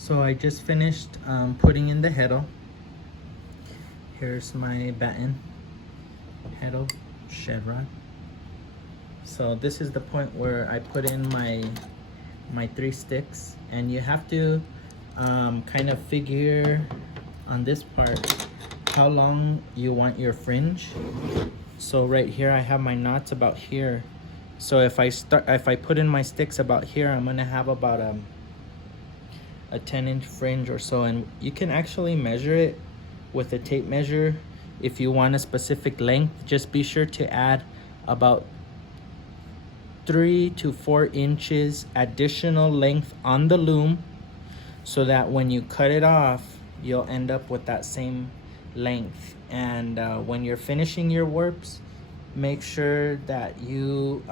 So I just finished putting in the heddle. Here's my batten, heddle, shed rod. So this is the point where I put in my 3 sticks, and you have to kind of figure on this part how long you want your fringe. So right here I have my knots about here. So if I put in my sticks about here, I'm gonna have about a 10-inch fringe or so, and you can actually measure it with a tape measure if you want a specific length. Just be sure to add about 3 to 4 inches additional length on the loom, so that when you cut it off, you'll end up with that same length. And when you're finishing your warps, make sure that you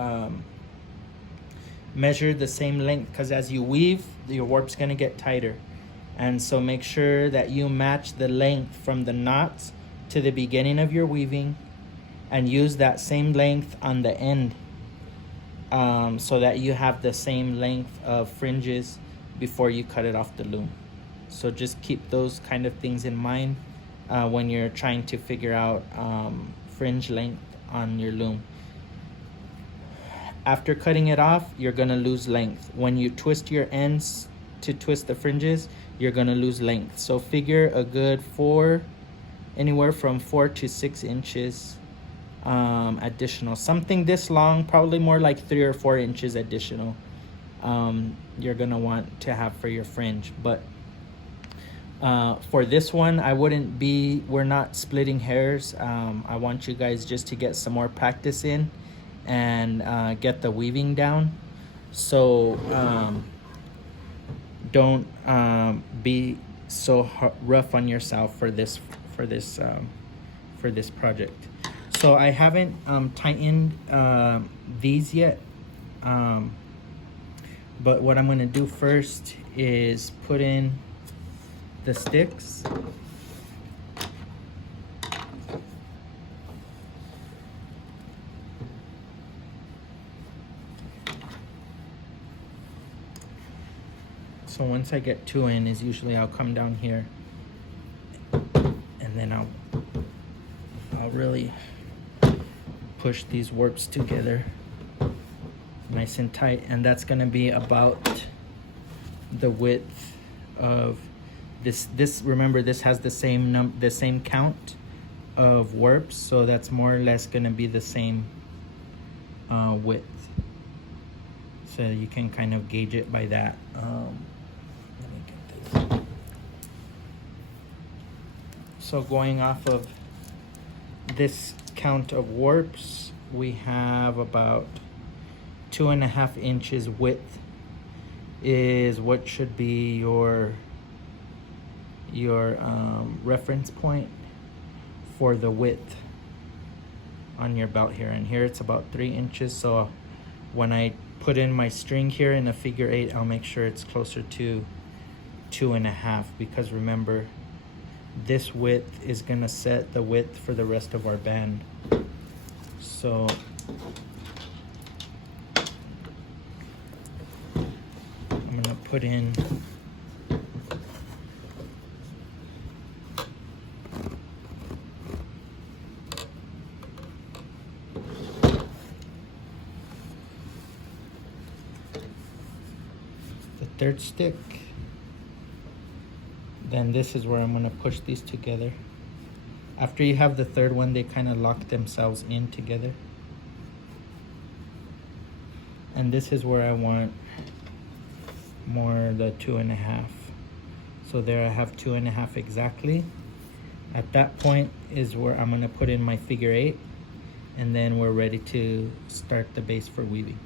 measure the same length, because as you weave, your warp's gonna get tighter. And so make sure that you match the length from the knots to the beginning of your weaving, and use that same length on the end, so that you have the same length of fringes before you cut it off the loom. So just keep those kind of things in mind when you're trying to figure out fringe length on your loom. After cutting it off, you're gonna lose length. When you twist your ends to twist the fringes, you're gonna lose length. So figure a good anywhere from 4 to 6 inches additional. Something this long, probably more like 3 or 4 inches additional, you're gonna want to have for your fringe. But for this one, we're not splitting hairs. I want you guys just to get some more practice in and get the weaving down. So don't be so rough on yourself for this project. So I haven't tightened these yet, but what I'm going to do first is put in the sticks. So once I get 2 in, is usually I'll come down here, and then I'll really push these warps together nice and tight, and that's gonna be about the width of this. Remember, this has the same count of warps, so that's more or less gonna be the same width. So you can kind of gauge it by that. Let me get this. So going off of this count of warps, we have about 2.5 inches width is what should be your reference point for the width on your belt here. And here it's about 3 inches. So when I put in my string here in a figure 8, I'll make sure it's closer to 2.5, because remember, this width is gonna set the width for the rest of our band. So I'm gonna put in the 3rd stick. Then this is where I'm gonna push these together. After you have the 3rd one, they kind of lock themselves in together. And this is where I want more the 2.5. So there I have 2.5 exactly. At that point is where I'm gonna put in my figure 8, and then we're ready to start the base for weaving.